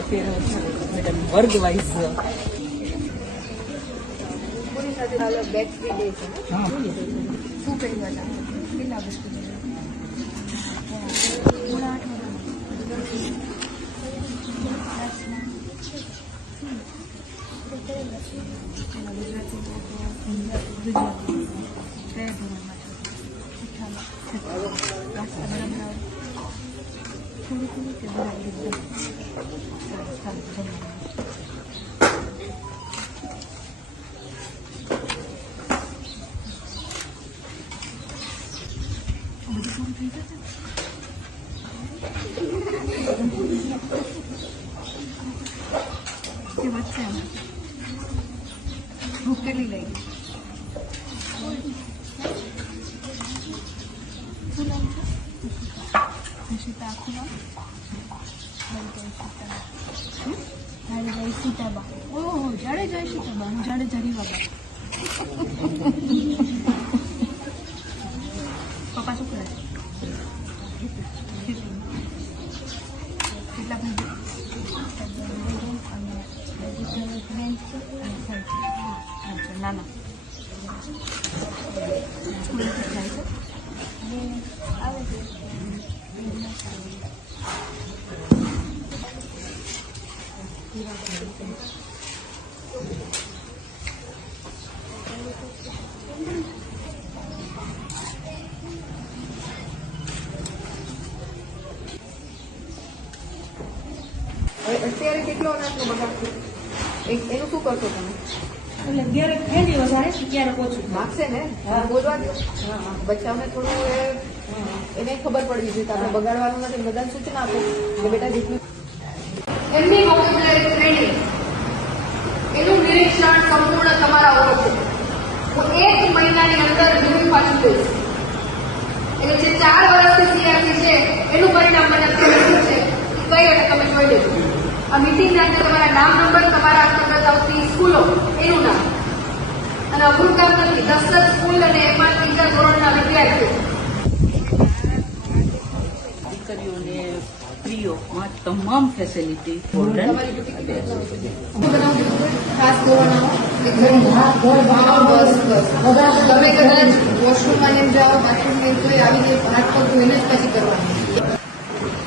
અત્યારે વર્ગ wise back free day છે શું પહેરવા કેટલા વસ્તુ ભૂખ કેટલી લઈ શું નામ છે સીતા આખું નામ સીતાબા ઓહો જાડેજા સીતાબા જાડેજા રીવાબા પપ્પા શું કરે કેટલા ના ના સ્કૂલ જાય છે આવે છે અત્યારે કેટલો અનાજનો બગાડ છે એનું શું કરશો તમે એટલે જ્યારે ખેડી વધારે ત્યારે ઓછું માગશે ને બોલવા દો બચ્ચાઓને થોડું એને ખબર પડવી જોઈએ આપણે બગાડવાનું નથી બધાને સૂચના આપો કે બેટા જેટલું એમની વોકેબ્યુલરી ટ્રેનિંગ એનું નિરીક્ષણ સંપૂર્ણ તમારા ઉપર છે હું 1 મહિનાની અંદર રિવ્યુ પાછું દઈશ એટલે જે 4 વર્ષથી સીઆરસી છે એનું પરિણામ મને અત્યારે શું છે એ કઈ એટલે તમે જોઈ લેજો આ મીટિંગના અંદર તમારા નામ નંબર તમારા અંતર્ગત આવતી સ્કૂલો એનું નામ અને અઘરું કામ નથી 10 સ્કૂલ અને એમાં ત્રીજા ધોરણના વિદ્યાર્થીઓ દીકરીઓને ફ્રીઓમાં તમામ ફેસિલિટી ખાસ ધોરણો તમે કદાચ વોશરૂમમાં લઈને જાઓ બાથરૂમ લઈને તો આવીને હાથ પગ ધોઈને જ પછી કરવાનું